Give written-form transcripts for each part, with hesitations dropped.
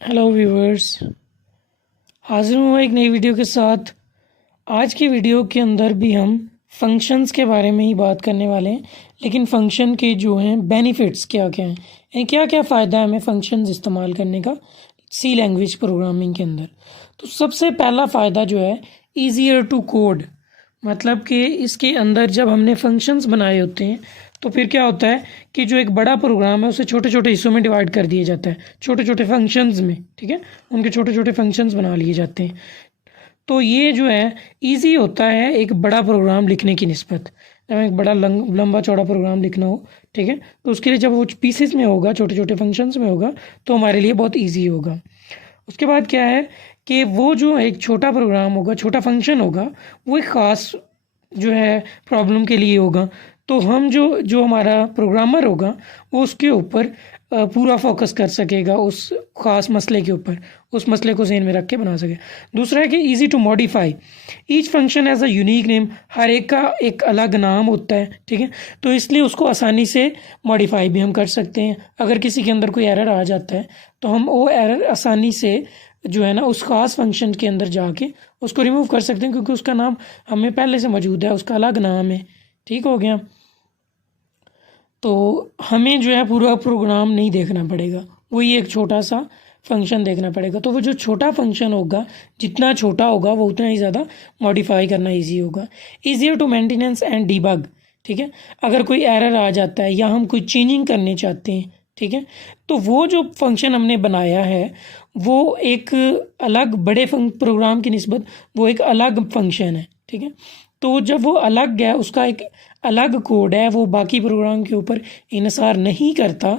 Hello viewers, हाजिर हूँ एक नई वीडियो के साथ। आज की वीडियो के अंदर भी हम फंक्शंस के बारे में ही बात करने वाले हैं, लेकिन फ़ंक्शन के जो हैं बेनिफिट्स क्या क्या हैं, यानी क्या क्या फ़ायदा है हमें फ़ंक्शंस इस्तेमाल करने का सी लैंग्वेज प्रोग्रामिंग के अंदर। तो सबसे पहला फ़ायदा जो है ईज़ियर टू कोड, मतलब कि इसके अंदर जब हमने फंक्शंस बनाए होते हैं तो फिर क्या होता है कि जो एक बड़ा प्रोग्राम है उसे छोटे छोटे हिस्सों में डिवाइड कर दिया जाता है, छोटे छोटे फंक्शंस में, ठीक है, उनके छोटे छोटे फंक्शंस बना लिए जाते हैं। तो ये जो है इजी होता है एक बड़ा प्रोग्राम लिखने की निस्बत। जब एक बड़ा लंबा चौड़ा प्रोग्राम लिखना हो, ठीक है, तो उसके लिए जब वो पीसेस में होगा, छोटे छोटे फंक्शंस में होगा, तो हमारे लिए बहुत ईजी होगा। उसके बाद क्या है कि वो जो एक छोटा प्रोग्राम होगा, छोटा फंक्शन होगा, वो एक ख़ास जो है प्रॉब्लम के लिए होगा। तो हम जो जो हमारा प्रोग्रामर होगा वो उसके ऊपर पूरा फोकस कर सकेगा, उस ख़ास मसले के ऊपर, उस मसले को ज़हन में रख के बना सके। दूसरा है कि easy to modify, each function as a unique name, हर एक का एक अलग नाम होता है, ठीक है, तो इसलिए उसको आसानी से मॉडिफाई भी हम कर सकते हैं। अगर किसी के अंदर कोई एरर आ जाता है तो हम वो एरर आसानी से जो है ना उस ख़ास फंक्शन के अंदर जाके उसको रिमूव कर सकते हैं, क्योंकि उसका नाम हमें पहले से मौजूद है, उसका अलग नाम है। ठीक हो गया। तो हमें जो है पूरा प्रोग्राम नहीं देखना पड़ेगा, वही एक छोटा सा फंक्शन देखना पड़ेगा। तो वो जो छोटा फंक्शन होगा, जितना छोटा होगा वो उतना ही ज़्यादा मॉडिफाई करना इजी होगा। Easier to maintenance and debug, ठीक है, अगर कोई एरर आ जाता है या हम कोई चेंजिंग करने चाहते हैं, ठीक है, तो वो जो फंक्शन हमने बनाया है वो एक अलग बड़े प्रोग्राम की निस्बत वो एक अलग फंक्शन है, ठीक है। तो जब वो अलग है, उसका एक अलग कोड है, वो बाकी प्रोग्राम के ऊपर इन्हिसार नहीं करता,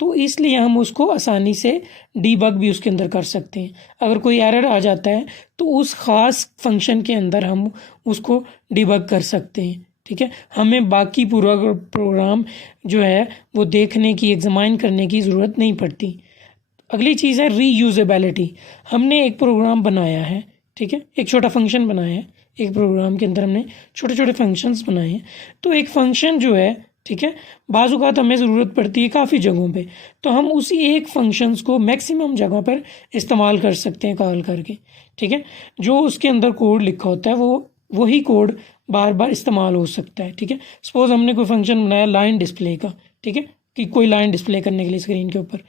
तो इसलिए हम उसको आसानी से डीबग भी उसके अंदर कर सकते हैं। अगर कोई एरर आ जाता है तो उस ख़ास फंक्शन के अंदर हम उसको डीबग कर सकते हैं, ठीक है। हमें बाकी पूरा प्रोग्राम जो है वो देखने की, एग्जामाइन करने की ज़रूरत नहीं पड़ती। अगली चीज़ है रीयूजेबिलिटी। हमने एक प्रोग्राम बनाया है, ठीक है, एक छोटा फंक्शन बनाया है, एक प्रोग्राम के अंदर हमने छोटे छोटे फंक्शंस बनाए हैं। तो एक फंक्शन जो है, ठीक है, बाज़ औक़ात हमें ज़रूरत पड़ती है काफ़ी जगहों पे, तो हम उसी एक फंक्शंस को मैक्सिमम जगह पर इस्तेमाल कर सकते हैं कॉल करके, ठीक है। जो उसके अंदर कोड लिखा होता है वो वही कोड बार बार इस्तेमाल हो सकता है, ठीक है। सपोज़ हमने कोई फंक्शन बनाया लाइन डिस्प्ले का, ठीक है, कि कोई लाइन डिस्प्ले करने के लिए स्क्रीन के ऊपर,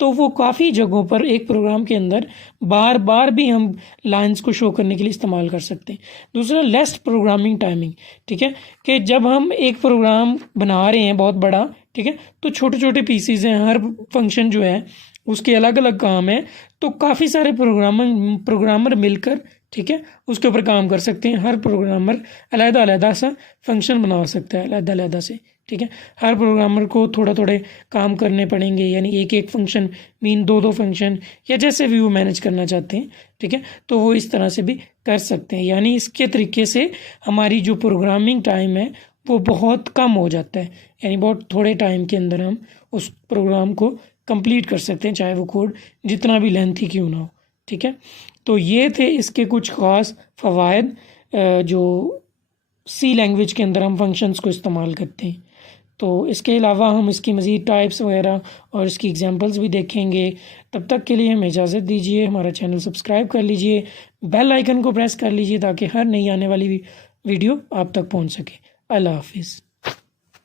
तो वो काफ़ी जगहों पर एक प्रोग्राम के अंदर बार बार भी हम लाइंस को शो करने के लिए इस्तेमाल कर सकते हैं। दूसरा लेस प्रोग्रामिंग टाइमिंग, ठीक है, कि जब हम एक प्रोग्राम बना रहे हैं बहुत बड़ा, ठीक है, तो छोटे छोटे पीसीज हैं, हर फंक्शन जो है उसके अलग अलग काम है, तो काफ़ी सारे प्रोग्रामर मिलकर, ठीक है, उसके ऊपर काम कर सकते हैं। हर प्रोग्रामर अलग अलग सा फंक्शन बना सकता है अलग अलग से, ठीक है। हर प्रोग्रामर को थोड़ा थोड़े काम करने पड़ेंगे, यानी एक एक फंक्शन मीन दो दो फंक्शन, या जैसे भी वो मैनेज करना चाहते हैं, ठीक है, तो वो इस तरह से भी कर सकते हैं। यानी इसके तरीके से हमारी जो प्रोग्रामिंग टाइम है वो बहुत कम हो जाता है, यानी बहुत थोड़े टाइम के अंदर हम उस प्रोग्राम को कंप्लीट कर सकते हैं, चाहे वो कोड जितना भी लेंथी क्यों ना हो, ठीक है। तो ये थे इसके कुछ ख़ास फ़वाइद जो सी लैंग्वेज के अंदर हम फंक्शंस को इस्तेमाल करते हैं। तो इसके अलावा हम इसकी मज़ीद टाइप्स वगैरह और इसकी एग्जांपल्स भी देखेंगे। तब तक के लिए हमें इजाज़त दीजिए, हमारा चैनल सब्सक्राइब कर लीजिए, बेल आइकन को प्रेस कर लीजिए ताकि हर नई आने वाली वीडियो आप तक पहुंच सके। अल्लाह हाफिज़।